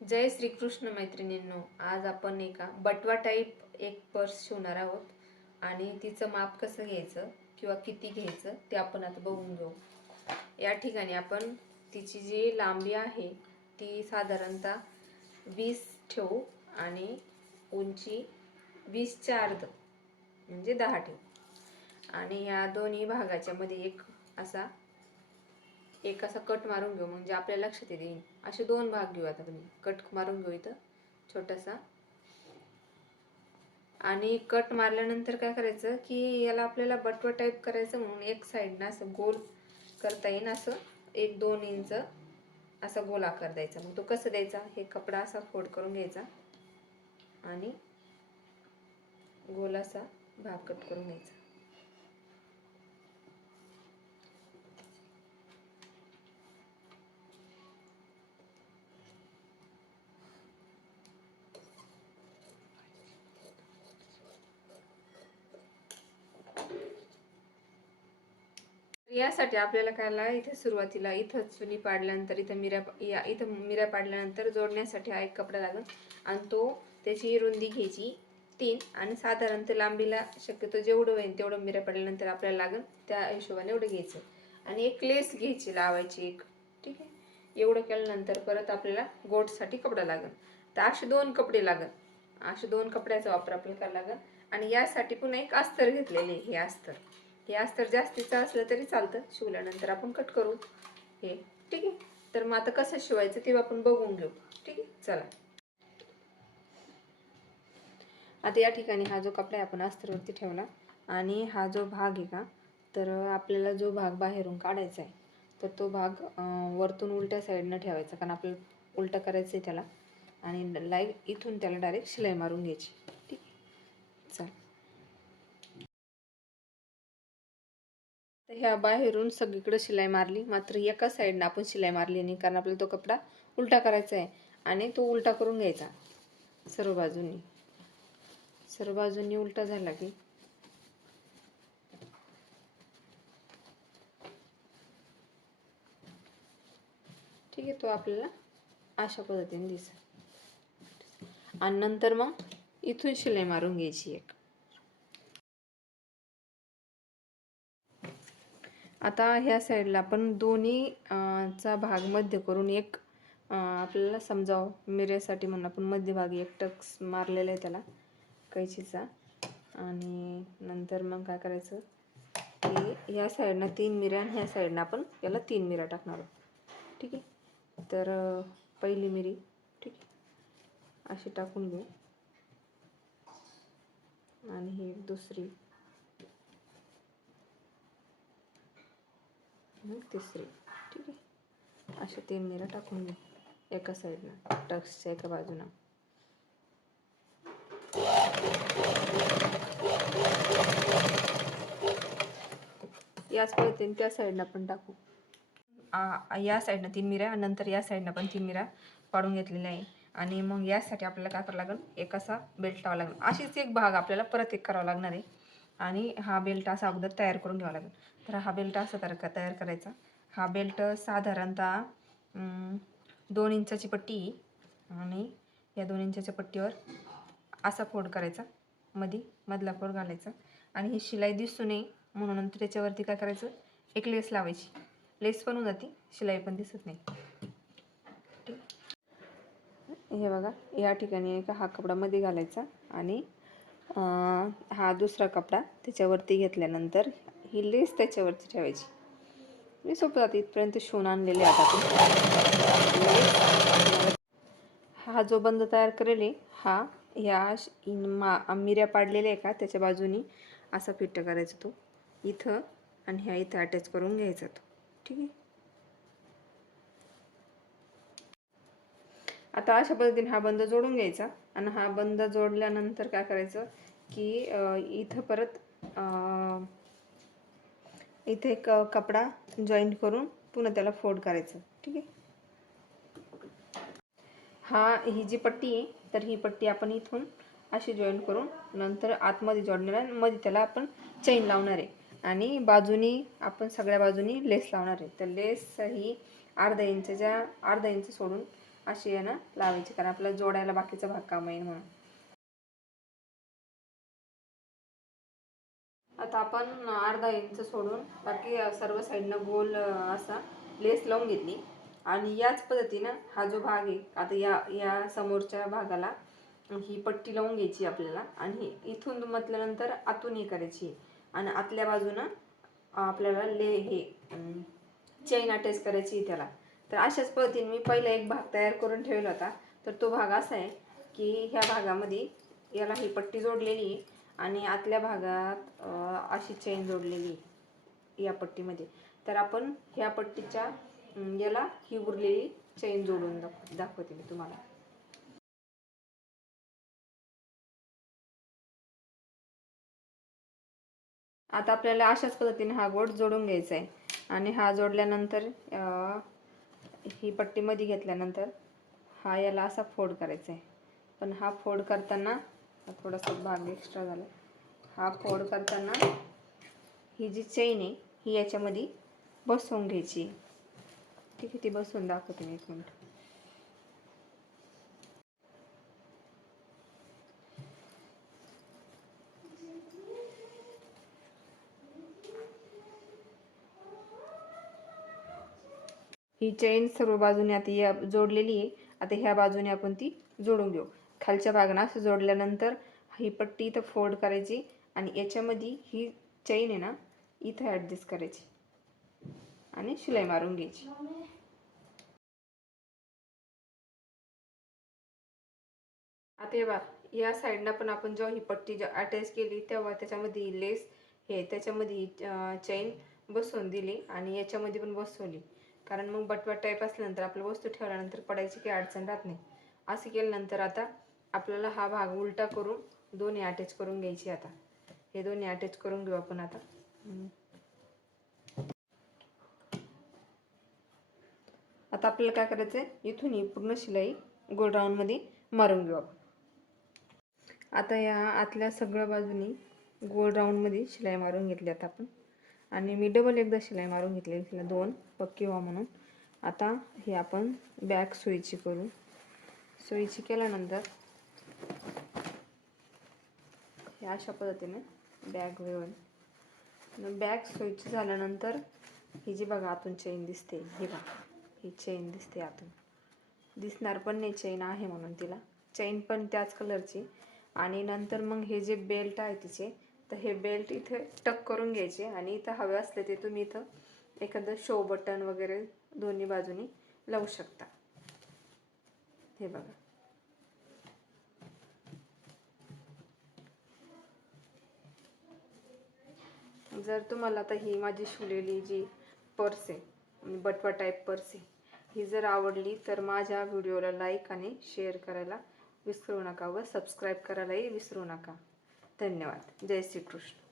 जय श्री कृष्ण मैत्रिणींनो, आज आपण एका बटवा टाईप एक पर्स शिवणार आहोत आणि तिचं माप कसं घ्यायचं किंवा किती घ्यायचं ते आपण आता बघून घेऊ। या ठिकाणी आपण तिची जी लांबी आहे ती साधारणतः 20 ठेवू आणि उंची 20च्या अर्ध म्हणजे 10 ठेवू आणि या दोन्ही भागाच्या मध्ये एक असा कट मारून घेऊ, म्हणजे आपल्याला लक्षात येईल। असे दोन भाग घेऊ, आता तुम्ही कट मारून घेऊ इथं छोटासा। आणि कट मारल्यानंतर काय करायचं की याला आपल्याला बटवा टाईप करायचं म्हणून एक साइडनं असं गोल करता येईल, असं 1-2 इंच असा गोल आकार द्यायचा। मग तो कसं द्यायचा, हे कपडा असा फोल्ड करून घ्यायचा आणि गोल असा भाग कट करून घ्यायचा। यासाठी आपल्याला काय इथे सुरुवातीला इथं चुनी पाडल्यानंतर इथं मिऱ्या पाडल्यानंतर जोडण्यासाठी हा एक कपडा लागेल आणि तो त्याची रुंदी घ्यायची 3 आणि साधारणतः लांबीला शक्यतो जेवढं होईल तेवढं मिऱ्या पाडल्यानंतर आपल्याला लागेल त्या हिशोबाने एवढं घ्यायचं आणि एक लेस घ्यायची लावायची एक। ठीक आहे, एवढं केल्यानंतर परत आपल्याला गोटसाठी कपडा लागेल, तर असे 2 कपडे लागेल। असे 2 कपड्याचा वापर आपल्याला करायला लागेल आणि यासाठी पुन्हा एक अस्तर घेतलेले, हे अस्तर जास्तीचं असलं तरी चालतं, शिवल्यानंतर आपण कट करू हे। ठीक आहे, तर मग आता कसं शिवायचं ते आपण बघून घेऊ। ठीक आहे, चला। आता या ठिकाणी हा जो कपडा आपण अस्तरवरती ठेवला आणि हा जो भाग आहे का, तर आपल्याला जो भाग बाहेरून काढायचा आहे तर तो भाग वरतून उलट्या साईडनं ठेवायचा, कारण आपल्याला उलटा करायचं आहे त्याला, आणि इथून त्याला डायरेक्ट शिलाई मारून घ्यायची। ठीक आहे, चल। तर ह्या बाहेरून सगळीकडे शिलाई मारली, मात्र एका साईडनं आपण शिलाई मारली नाही, कारण आपल्याला तो कपडा उलटा करायचा आहे आणि तो उलटा करून घ्यायचा सर्व बाजूंनी उलटा झाला की ठीक आहे, तो आपल्याला अशा पद्धतीने दिसेल आणि नंतर मग इथून शिलाई मारून घ्यायची एक। आता ह्या साईडला आपण दोन्ही चा भाग मध्य करून एक आपल्याला समजावं मिऱ्यासाठी म्हणून आपण मध्यभागी एक टक्स मारलेला आहे त्याला कैचीचा, आणि नंतर मग काय करायचं की ह्या साईडनं 3 मिऱ्या आणि ह्या साईडनं आपण याला 3 मिऱ्या टाकणार आहोत। ठीक आहे, तर पहिली मिरी ठीक आहे अशी टाकून घेऊ आणि ही दुसरी, तिसरी। ठीक आहे, अशा 3 मिऱ्या टाकून घेऊ एका साईडनं टक्सच्या एका बाजूनं। याच पद्धतीने त्या साईडला पण टाकू, या साईडनं 3 मिऱ्या आणि नंतर या साईडनं पण 3 मिऱ्या पाडून घेतलेल्या आहे। आणि मग यासाठी आपल्याला काय करावं लागेल, एक असा बेल्ट लावावा लागेल। अशीच एक भाग आपल्याला परत एक करावा लागणार आहे आणि हा बेल्ट असा अगोदर तयार करून घ्यावा लागेल। तर हा बेल्ट असा तयार करायचा। हा बेल्ट साधारणतः 2 इंचाची पट्टी आणि या 2 इंचाच्या पट्टीवर असा फोल्ड करायचा, मधला फोल्ड घालायचा आणि ही शिलाई दिसू नये म्हणून नंतर त्याच्यावरती काय करायचं, एक लेस लावायची। लेस पण होऊन जाते, शिलाई पण दिसत नाही। हे बघा, या ठिकाणी हा कपडा मध्ये घालायचा आणि हा दुसरा कपडा त्याच्यावरती घेतल्यानंतर ही लेस त्याच्यावरती ठेवायची। मी सोपं जाते, इथपर्यंत शिवून आणलेले आता हा जो बंद तयार करेल हा ह्या मिऱ्या पाडलेल्या आहे का त्याच्या बाजूनी असा फिट करायचा तो इथं आणि ह्या इथं अटॅच करून घ्यायचा तो। ठीक आहे, आता अशा पद्धतीने हा बंद जोडून घ्यायचा आणि हा बंद जोडल्यानंतर काय करायचं की इथं परत इथे एक कपडा जॉईंट करून पुन्हा त्याला फोल्ड करायचं। ठीक आहे, ही जी पट्टी आहे तर ही पट्टी आपण इथून अशी जॉईंट करून नंतर आतमध्ये जोडणार आहे, मध्ये त्याला आपण चेन लावणार आहे आणि बाजूनी आपण सगळ्या बाजूनी लेस लावणार आहे। तर लेस ही अर्धा इंच सोडून अशी आहे ना लावायची, कारण आपल्याला जोडायला बाकीचा भाग कामा येईल म्हणून. आता आपण अर्धा इंच सोडून बाकी सर्व साईडनं गोल असा लेस लावून घेतली. आणि याच पद्धतीनं हा जो भाग आहे आता या समोरच्या भागाला ही पट्टी लावून घ्यायची आपल्याला. आणि इथून म्हटल्यानंतर आतून हे करायची आणि आतल्या बाजूनं आपल्याला हे चेन अटॅच करायची त्याला. तर अशाच पद्धतीने मी पहिला एक भाग तयार करून ठेवला होता. तर तो भाग असा आहे की ह्या भागामध्ये याला ही पट्टी जोडलेली आहे आणि आतल्या भागात अशी चेन जोडलेली या पट्टीमध्ये. तर आपण ह्या पट्टीच्या याला ही उरलेली चेन जोडून दाखवते मी तुम्हाला. आता आपल्याला अशाच पद्धतीने हा गोट जोडून घ्यायचा आहे. आणि हा जोडल्यानंतर ही पट्टी मध्ये घेतल्यानंतर हा याला असा फोल्ड करायचा आहे. पण हा फोल्ड करताना थोडासा भाग एक्स्ट्रा झाला. हा फोल्ड करताना ही जी चेन आहे ही याच्यामध्ये बसवून घ्यायची. ठीक आहे, ती बसवून दाखवते मी, एक मिनिट. ही चेन सर्व बाजूने आता या जोडलेली आहे. आता ह्या बाजूने आपण ती जोडून घेऊ. खालच्या भागानं असं जोडल्यानंतर ही पट्टी इथं फोल्ड करायची आणि याच्यामध्ये ही चेन आहे ना इथं ॲडजस्ट करायची आणि शिलाई मारून घ्यायची. आता हे बघा, या साईडला पण आपण जेव्हा ही पट्टी अटॅच केली तेव्हा त्याच्यामध्ये लेस हे त्याच्यामध्ये चेन बसवून दिली आणि याच्यामध्ये पण बसवली. कारण मग बटवा टाईप असल्यानंतर आपलं वस्तू ठेवल्यानंतर पडायची काही अडचण राहत नाही. असं केल्यानंतर आता आपल्याला हा भाग उलटा करून दोन्ही अटॅच करून घ्यायची. आता हे दोन्ही अटॅच करून घेऊ आपण. आता आपल्याला काय करायचं आहे, इथून ही पूर्ण शिलाई गोल राऊंडमध्ये मारून घेऊ आपण. आता या आतल्या सगळ्या बाजूनी गोल राऊंडमध्ये शिलाई मारून घेतली आता आपण. आणि मी डबल एकदा शिलाई मारून घेतली, तिला 2 पक्की व्हा म्हणून. आता हे आपण बॅक सोयीची करू. सोयीची केल्यानंतर हे अशा पद्धतीने बॅग होईल. बॅग सोयीची झाल्यानंतर ही जी बघा आतून चेन दिसते, ही बघा ही चेन दिसते आतून. दिसणार पण नाही चेन आहे म्हणून तिला. चेन पण त्याच कलरची. आणि नंतर मग हे जे बेल्ट आहे तिचे, तर हे बेल्ट इथे टक करून घ्यायचे. आणि इथं हवे असले ते तुम्ही इथं एखादं शो बटन वगैरे दोन्ही बाजूनी लावू शकता. हे बघा. जर तुम्हाला आता ही माझी शिवलेली जी पर्स आहे, बटवा टाईप पर्स आहे, ही जर आवडली तर माझ्या व्हिडिओला लाईक आणि शेअर करायला विसरू नका व सबस्क्राईब करायलाही विसरू नका. धन्यवाद. जय श्री कृष्ण.